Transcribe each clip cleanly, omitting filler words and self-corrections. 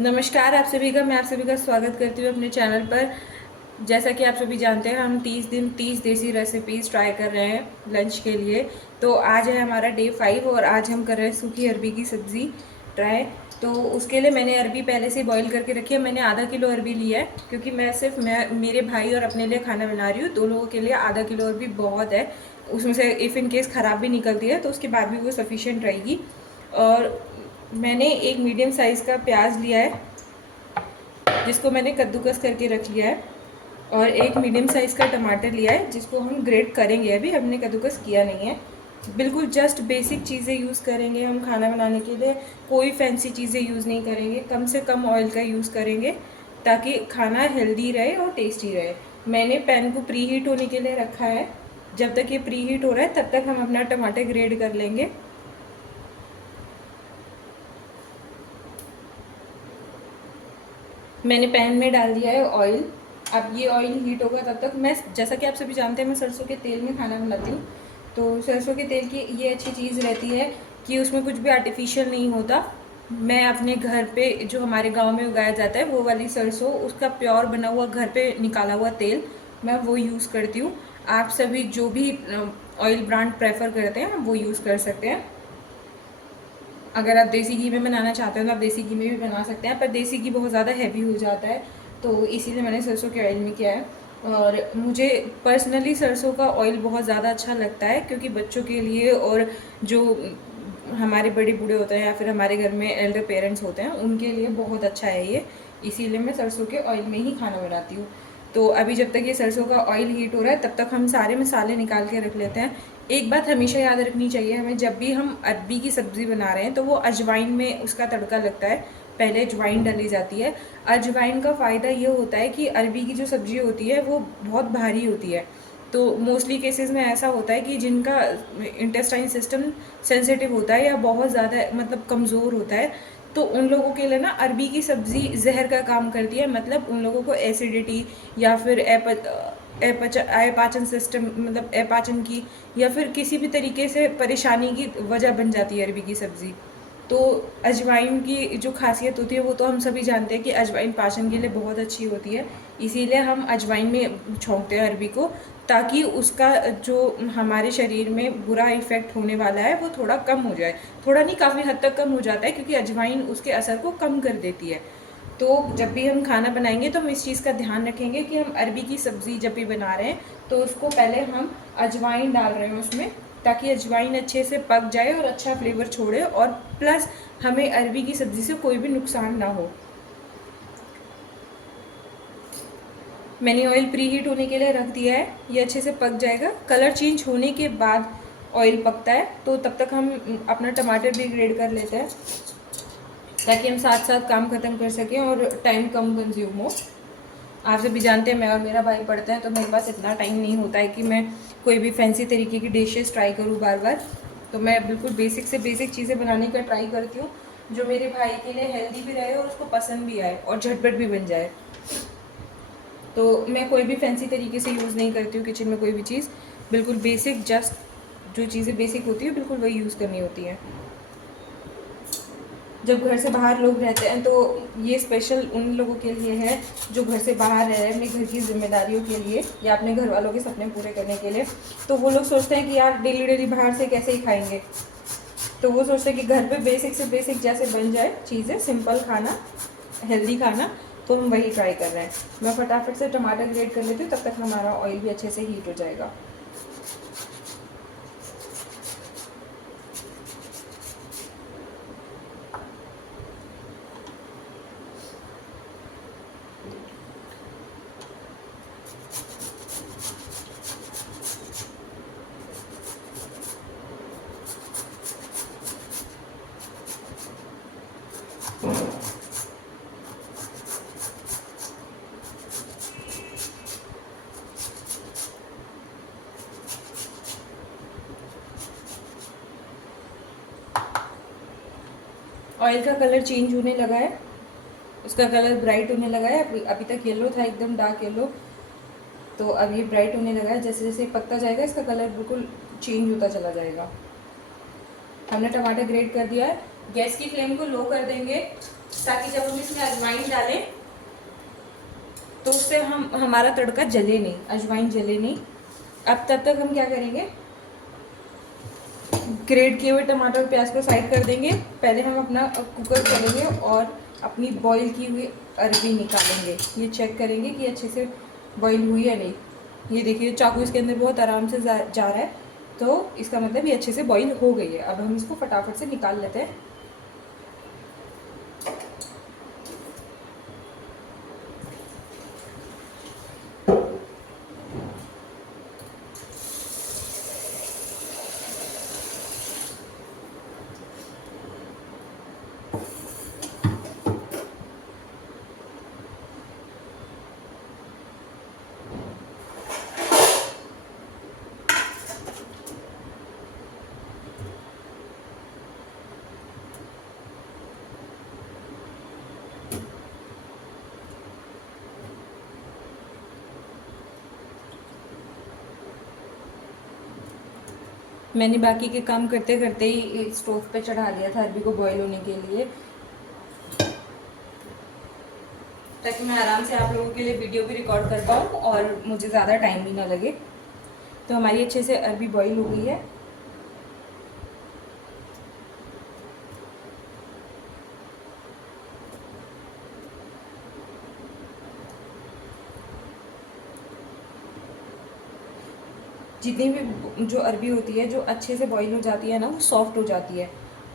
नमस्कार आप सभी का, मैं आप सभी का स्वागत करती हूँ अपने चैनल पर। जैसा कि आप सभी जानते हैं, हम 30 दिन 30 देसी रेसिपीज़ ट्राई कर रहे हैं लंच के लिए। तो आज है हमारा डे 5 और आज हम कर रहे हैं सूखी अरबी की सब्ज़ी ट्राई। तो उसके लिए मैंने अरबी पहले से बॉईल करके रखी है। मैंने आधा किलो अरबी लिया है क्योंकि मैं मेरे भाई और अपने लिए खाना बना रही हूँ। 2 लोगों के लिए आधा किलो अरबी बहुत है। उसमें से इफ़ इन केस ख़राब भी निकलती है तो उसके बाद भी वो सफिशिएंट रहेगी। और मैंने एक मीडियम साइज़ का प्याज लिया है जिसको मैंने कद्दूकस करके रख लिया है, और एक मीडियम साइज़ का टमाटर लिया है जिसको हम ग्रेट करेंगे। अभी हमने कद्दूकस किया नहीं है, बिल्कुल जस्ट बेसिक चीज़ें यूज़ करेंगे हम खाना बनाने के लिए। कोई फैंसी चीज़ें यूज़ नहीं करेंगे, कम से कम ऑयल का यूज़ करेंगे ताकि खाना हेल्दी रहे और टेस्टी रहे। मैंने पैन को प्री हीट होने के लिए रखा है। जब तक ये प्री हीट हो रहा है तब तक हम अपना टमाटर ग्रेड कर लेंगे। मैंने पैन में डाल दिया है ऑयल। अब ये ऑयल हीट होगा तब तक मैं, जैसा कि आप सभी जानते हैं, मैं सरसों के तेल में खाना बनाती हूँ। तो सरसों के तेल की ये अच्छी चीज़ रहती है कि उसमें कुछ भी आर्टिफिशियल नहीं होता। मैं अपने घर पे जो हमारे गांव में उगाया जाता है वो वाली सरसों, उसका प्योर बना हुआ घर पे निकाला हुआ तेल, मैं वो यूज़ करती हूँ। आप सभी जो भी ऑयल ब्रांड प्रेफर करते हैं वो यूज़ कर सकते हैं। अगर आप देसी घी में बनाना चाहते हो तो आप देसी घी में भी बना सकते हैं, पर देसी घी बहुत ज़्यादा हैवी हो जाता है, तो इसीलिए मैंने सरसों के ऑयल में किया है। और मुझे पर्सनली सरसों का ऑयल बहुत ज़्यादा अच्छा लगता है क्योंकि बच्चों के लिए और जो हमारे बड़े बूढ़े होते हैं या फिर हमारे घर में एल्डर पेरेंट्स होते हैं उनके लिए बहुत अच्छा है ये। इसीलिए मैं सरसों के ऑयल में ही खाना बनाती हूँ। तो अभी जब तक ये सरसों का ऑयल हीट हो रहा है तब तक हम सारे मसाले निकाल के रख लेते हैं। एक बात हमेशा याद रखनी चाहिए हमें, जब भी हम अरबी की सब्ज़ी बना रहे हैं तो वो अजवाइन में उसका तड़का लगता है। पहले अजवाइन डाली जाती है। अजवाइन का फ़ायदा ये होता है कि अरबी की जो सब्ज़ी होती है वो बहुत भारी होती है। तो मोस्टली केसेस में ऐसा होता है कि जिनका इंटेस्टाइन सिस्टम सेंसिटिव होता है या बहुत ज़्यादा मतलब कमज़ोर होता है, तो उन लोगों के लिए ना अरबी की सब्ज़ी जहर का काम करती है। मतलब उन लोगों को एसिडिटी या फिर अपाचन सिस्टम, मतलब अपाचन की या फिर किसी भी तरीके से परेशानी की वजह बन जाती है अरबी की सब्ज़ी। तो अजवाइन की जो खासियत होती है वो तो हम सभी जानते हैं कि अजवाइन पाचन के लिए बहुत अच्छी होती है। इसीलिए हम अजवाइन में छोंकते हैं अरबी को, ताकि उसका जो हमारे शरीर में बुरा इफ़ेक्ट होने वाला है वो थोड़ा कम हो जाए। थोड़ा नहीं, काफ़ी हद तक कम हो जाता है क्योंकि अजवाइन उसके असर को कम कर देती है। तो जब भी हम खाना बनाएंगे तो हम इस चीज़ का ध्यान रखेंगे कि हम अरबी की सब्ज़ी जब भी बना रहे हैं तो उसको पहले हम अजवाइन डाल रहे हैं उसमें, ताकि अजवाइन अच्छे से पक जाए और अच्छा फ्लेवर छोड़े, और प्लस हमें अरबी की सब्ज़ी से कोई भी नुकसान ना हो। मैंने ऑयल प्री हीट होने के लिए रख दिया है, ये अच्छे से पक जाएगा। कलर चेंज होने के बाद ऑयल पकता है, तो तब तक हम अपना टमाटर भी ग्रेड कर लेते हैं ताकि हम साथ साथ काम ख़त्म कर सकें और टाइम कम कंज्यूम हो। आप सभी जानते हैं मैं और मेरा भाई पढ़ते हैं, तो मेरे पास इतना टाइम नहीं होता है कि मैं कोई भी फैंसी तरीके की डिशेस ट्राई करूँ बार बार। तो मैं बिल्कुल बेसिक से बेसिक चीज़ें बनाने का ट्राई करती हूँ जो मेरे भाई के लिए हेल्दी भी रहे और उसको पसंद भी आए और झटपट भी बन जाए। तो मैं कोई भी फैंसी तरीके से यूज़ नहीं करती हूँ किचन में कोई भी चीज़। बिल्कुल बेसिक, जस्ट जो चीज़ें बेसिक होती है बिल्कुल वही यूज़ करनी होती है। जब घर से बाहर लोग रहते हैं तो ये स्पेशल उन लोगों के लिए है जो घर से बाहर रह रहे हैं अपने घर की जिम्मेदारियों के लिए या अपने घर वालों के सपने पूरे करने के लिए। तो वो लोग सोचते हैं कि यार डेली डेली बाहर से कैसे ही खाएंगे, तो वो सोचते हैं कि घर पे बेसिक से बेसिक जैसे बन जाए चीज़ें, सिंपल खाना, हेल्दी खाना। तो हम वही ट्राई कर रहे हैं। मैं फटाफट से टमाटर ग्रेट कर लेती हूँ, तब तक हमारा ऑयल भी अच्छे से हीट हो जाएगा। ऑयल का कलर चेंज होने लगा है, उसका कलर ब्राइट होने लगा है। अभी तक येलो था, एकदम डार्क येलो, तो अब ये ब्राइट होने लगा है। जैसे जैसे पकता जाएगा इसका कलर बिल्कुल चेंज होता चला जाएगा। हमने टमाटर ग्रेट कर दिया है। गैस की फ्लेम को लो कर देंगे ताकि जब हम इसमें अजवाइन डालें तो उससे हमारा तड़का जले नहीं, अजवाइन जले नहीं। अब तब तक हम क्या करेंगे, ग्रेट किए हुए टमाटर और प्याज को साइड कर देंगे। पहले हम अपना कुकर खोलेंगे और अपनी बॉईल की हुई अरबी निकालेंगे। ये चेक करेंगे कि अच्छे से बॉईल हुई या नहीं। ये देखिए चाकू इसके अंदर बहुत आराम से जा रहा है, तो इसका मतलब ये अच्छे से बॉईल हो गई है। अब हम इसको फटाफट से निकाल लेते हैं। मैंने बाकी के काम करते करते ही स्टोव पे चढ़ा दिया था अरबी को बॉईल होने के लिए, ताकि मैं आराम से आप लोगों के लिए वीडियो भी रिकॉर्ड कर पाऊँ और मुझे ज़्यादा टाइम भी ना लगे। तो हमारी अच्छे से अरबी बॉईल हो गई है। जितनी भी जो अरबी होती है जो अच्छे से बॉईल हो जाती है ना, वो सॉफ्ट हो जाती है।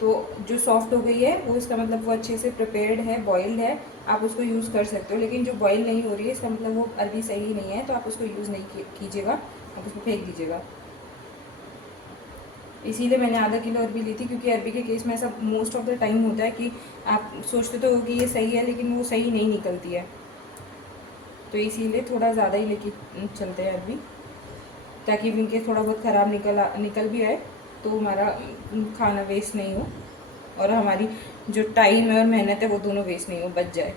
तो जो सॉफ्ट हो गई है वो इसका मतलब वो अच्छे से प्रिपेयर्ड है, बॉइल्ड है, आप उसको यूज़ कर सकते हो। लेकिन जो बॉईल नहीं हो रही है इसका मतलब वो अरबी सही नहीं है, तो आप उसको यूज़ नहीं कीजिएगा, आप उसको फेंक दीजिएगा। इसीलिए मैंने आधा किलो अरबी ली थी, क्योंकि अरबी के केस में ऐसा मोस्ट ऑफ द टाइम होता है कि आप सोचते तो हो कि ये सही है लेकिन वो सही नहीं निकलती है। तो इसीलिए थोड़ा ज़्यादा ही लेके चलते हैं अरबी, ताकि इनके थोड़ा बहुत ख़राब निकल भी आए तो हमारा खाना वेस्ट नहीं हो और हमारी जो टाइम है और मेहनत है वो दोनों वेस्ट नहीं हो, बच जाए।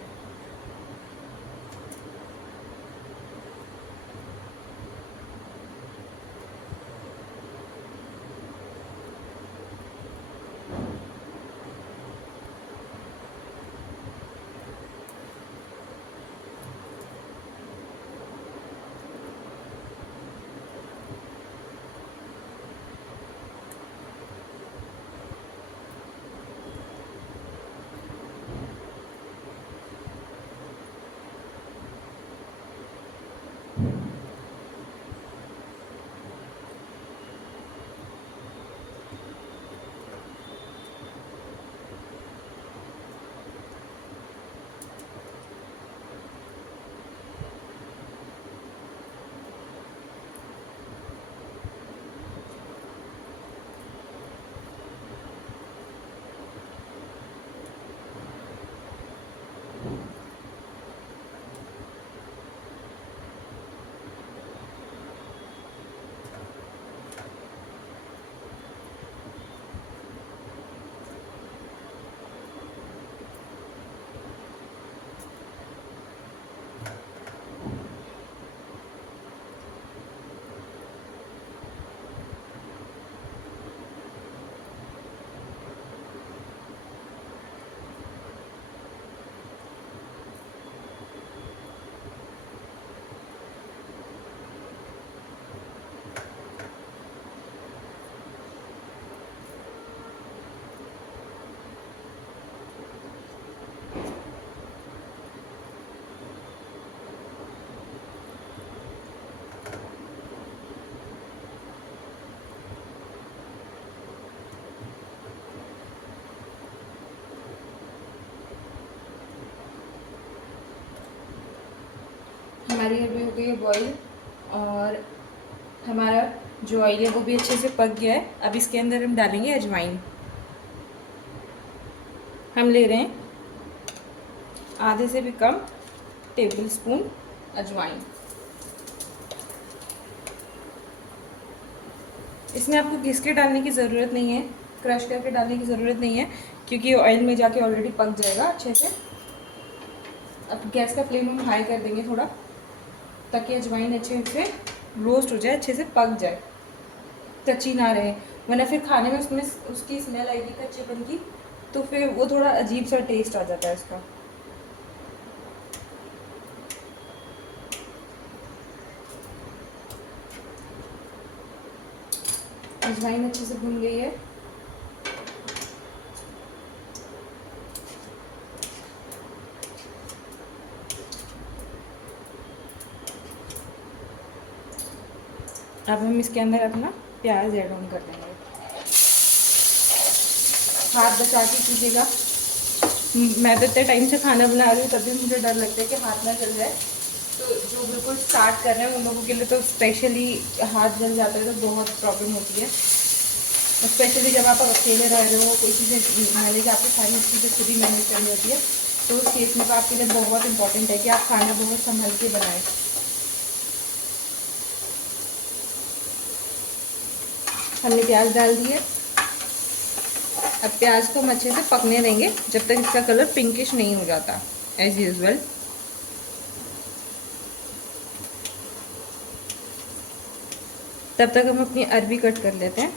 हमारी अरबी हो गई है बॉईल और हमारा जो ऑयल है वो भी अच्छे से पक गया है। अब इसके अंदर हम डालेंगे अजवाइन। हम ले रहे हैं आधे से भी कम टेबल स्पून अजवाइन। इसमें आपको घिस के डालने की ज़रूरत नहीं है, क्रश करके डालने की ज़रूरत नहीं है, क्योंकि ऑयल में जाके ऑलरेडी पक जाएगा अच्छे से। अब गैस का फ्लेम हम हाई कर देंगे थोड़ा, ताकि अजवाइन अच्छे से रोस्ट हो जाए, अच्छे से पक जाए, कच्ची ना रहे, वरना फिर खाने में उसमें उसकी स्मेल आएगी कच्चेपन की, तो फिर वो थोड़ा अजीब सा टेस्ट आ जाता है इसका। अजवाइन अच्छे से भुन गई है। अब हम इसके अंदर अपना प्याज ऐड ऑन कर देंगे। हाथ बचा के कीजिएगा। मैं तो इतने टाइम से खाना बना रही हूँ तब भी मुझे डर लगता है कि हाथ ना जल जाए। तो जो बिल्कुल स्टार्ट कर रहे हैं उन लोगों के लिए तो स्पेशली हाथ जल जाता है तो बहुत प्रॉब्लम होती है। स्पेशली जब आप अकेले रह रहे हो, कोई चीज़ें मैनेज, आपको सारी चीज़ें खुद ही मैनेज करनी होती है, तो उस केस में तो आपके लिए बहुत इंपॉर्टेंट है कि आप खाना बहुत संभल के बनाएं। हमने प्याज डाल दिए। अब प्याज को हम अच्छे से पकने देंगे जब तक इसका कलर पिंकिश नहीं हो जाता एज यूजुअल। तब तक हम अपनी अरबी कट कर लेते हैं।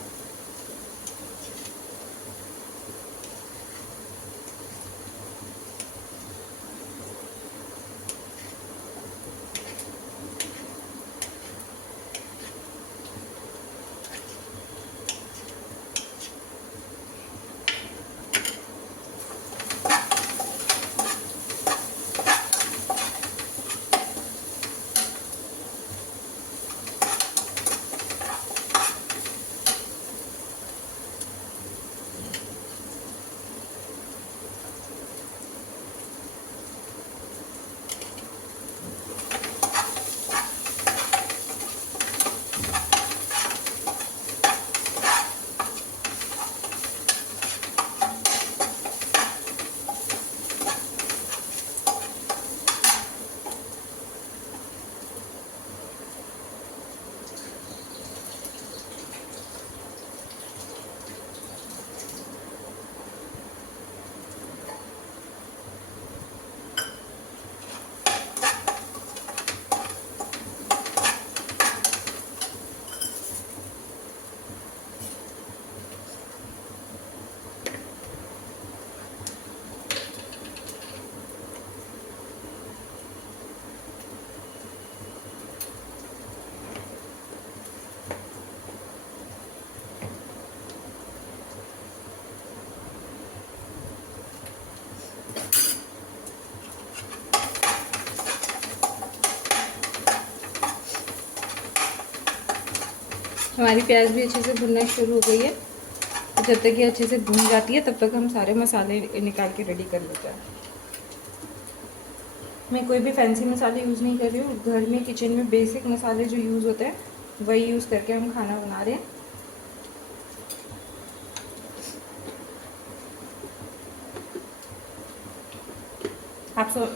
हमारी प्याज भी अच्छे से भुनना शुरू हो गई है। तो जब तक ये अच्छे से भुन जाती है तब तक हम सारे मसाले निकाल के रेडी कर लेते हैं। मैं कोई भी फैंसी मसाले यूज़ नहीं कर रही हूँ। घर में किचन में बेसिक मसाले जो यूज़ होते हैं वही यूज़ करके हम खाना बना रहे हैं।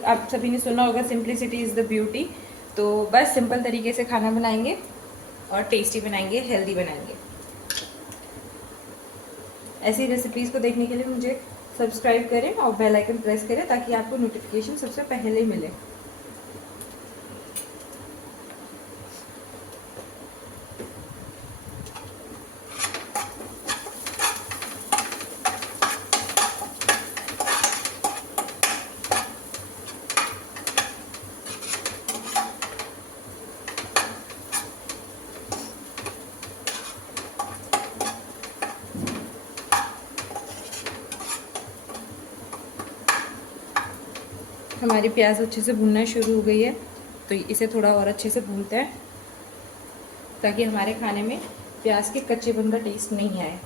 आप सभी ने सुना होगा सिंपलिसिटी इज़ द ब्यूटी। तो बस सिंपल तरीके से खाना बनाएंगे और टेस्टी बनाएंगे, हेल्दी बनाएंगे। ऐसी रेसिपीज़ को देखने के लिए मुझे सब्सक्राइब करें और बेल आइकन प्रेस करें ताकि आपको नोटिफिकेशन सबसे पहले मिले। हमारी प्याज अच्छे से भुनना शुरू हो गई है, तो इसे थोड़ा और अच्छे से भूनते हैं ताकि हमारे खाने में प्याज के कच्चेपन का टेस्ट नहीं आए।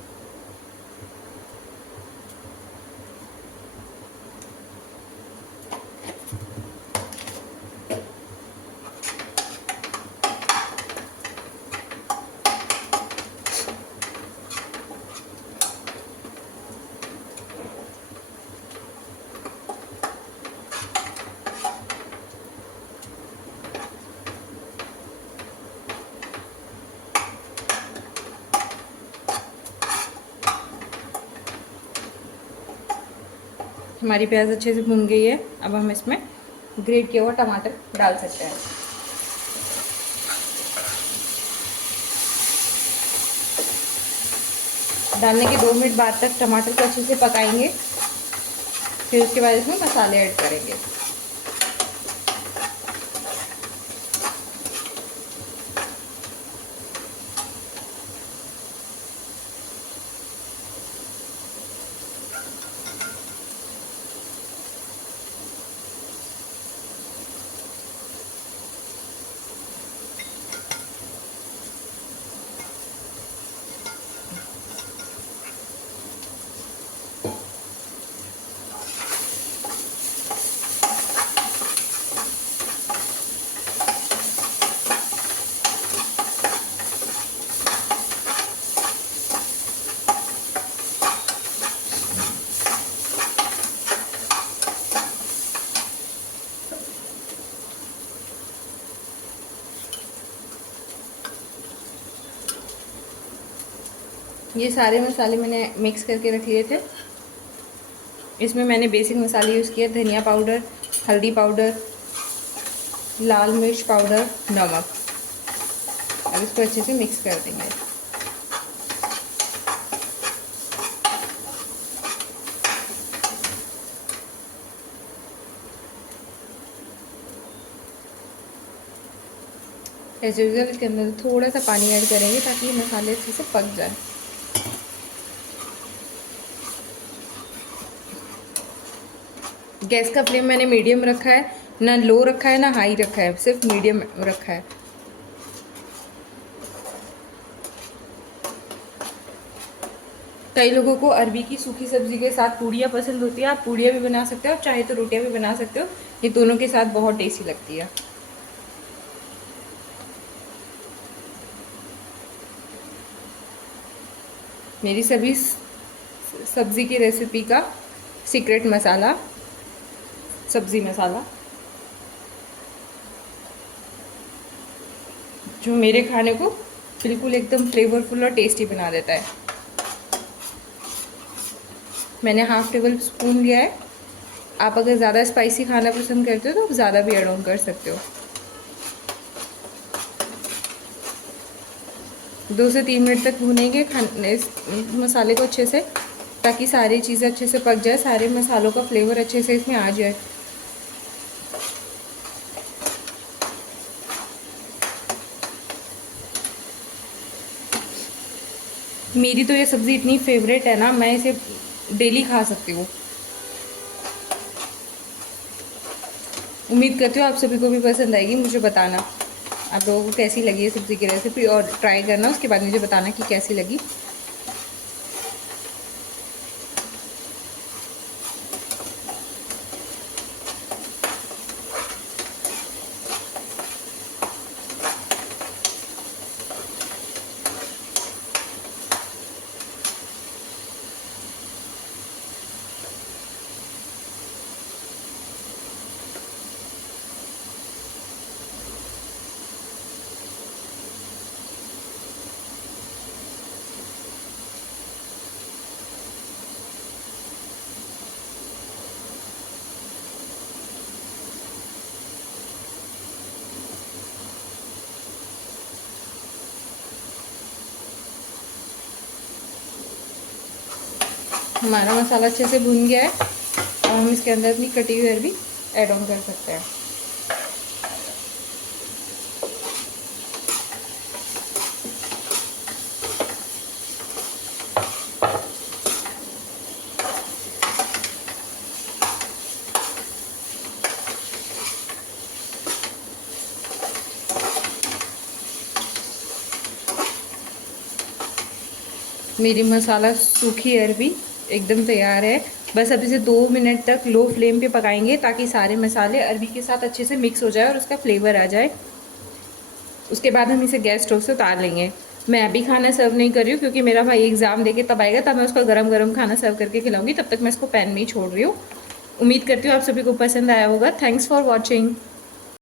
हमारी प्याज अच्छे से भुन गई है। अब हम इसमें ग्रेट किया हुआ टमाटर डाल सकते हैं। डालने के 2 मिनट बाद तक टमाटर को अच्छे से पकाएंगे फिर उसके बाद इसमें मसाले ऐड करेंगे। ये सारे मसाले मैंने मिक्स करके रख लिए थे। इसमें मैंने बेसिक मसाले यूज़ किए, धनिया पाउडर, हल्दी पाउडर, लाल मिर्च पाउडर, नमक। अब इसको अच्छे से मिक्स कर देंगे। एज यूजल इसके अंदर थोड़ा सा पानी ऐड करेंगे ताकि ये मसाले अच्छे से पक जाए। गैस का फ्लेम मैंने मीडियम रखा है, ना लो रखा है ना हाई रखा है, सिर्फ मीडियम रखा है। कई लोगों को अरबी की सूखी सब्जी के साथ पूड़ियाँ पसंद होती है। आप पूड़ियाँ भी बना सकते हो, आप चाहे तो रोटियाँ भी बना सकते हो। ये दोनों के साथ बहुत टेस्टी लगती है। मेरी सभी सब्ज़ी की रेसिपी का सीक्रेट मसाला, सब्ज़ी मसाला, जो मेरे खाने को बिल्कुल एकदम फ्लेवरफुल और टेस्टी बना देता है। मैंने हाफ टेबल स्पून लिया है। आप अगर ज़्यादा स्पाइसी खाना पसंद करते हो तो आप ज़्यादा भी ऐड ऑन कर सकते हो। 2 से 3 मिनट तक भूनेंगे इस मसाले को अच्छे से, ताकि सारी चीज़ें अच्छे से पक जाए, सारे मसालों का फ्लेवर अच्छे से इसमें आ जाए। मेरी तो ये सब्ज़ी इतनी फेवरेट है ना, मैं इसे डेली खा सकती हूँ। उम्मीद करती हूँ आप सभी को भी पसंद आएगी। मुझे बताना आप लोगों को कैसी लगी ये सब्ज़ी की रेसिपी, और ट्राई करना, उसके बाद मुझे बताना कि कैसी लगी। हमारा मसाला अच्छे से भुन गया है और हम इसके अंदर अपनी कटी हुई अरबी ऐड ऑन कर सकते हैं। मेरी मसाला सूखी अरबी एकदम तैयार है। बस अब इसे 2 मिनट तक लो फ्लेम पे पकाएंगे ताकि सारे मसाले अरबी के साथ अच्छे से मिक्स हो जाए और उसका फ्लेवर आ जाए। उसके बाद हम इसे गैस स्टोव से उतार लेंगे। मैं अभी खाना सर्व नहीं कर रही हूँ क्योंकि मेरा भाई एग्ज़ाम देके तब आएगा, तब मैं उसको गरम गरम खाना सर्व करके खिलाऊंगी। तब तक मैं इसको पैन में ही छोड़ रही हूँ। उम्मीद करती हूँ आप सभी को पसंद आया होगा। Thanks for watching.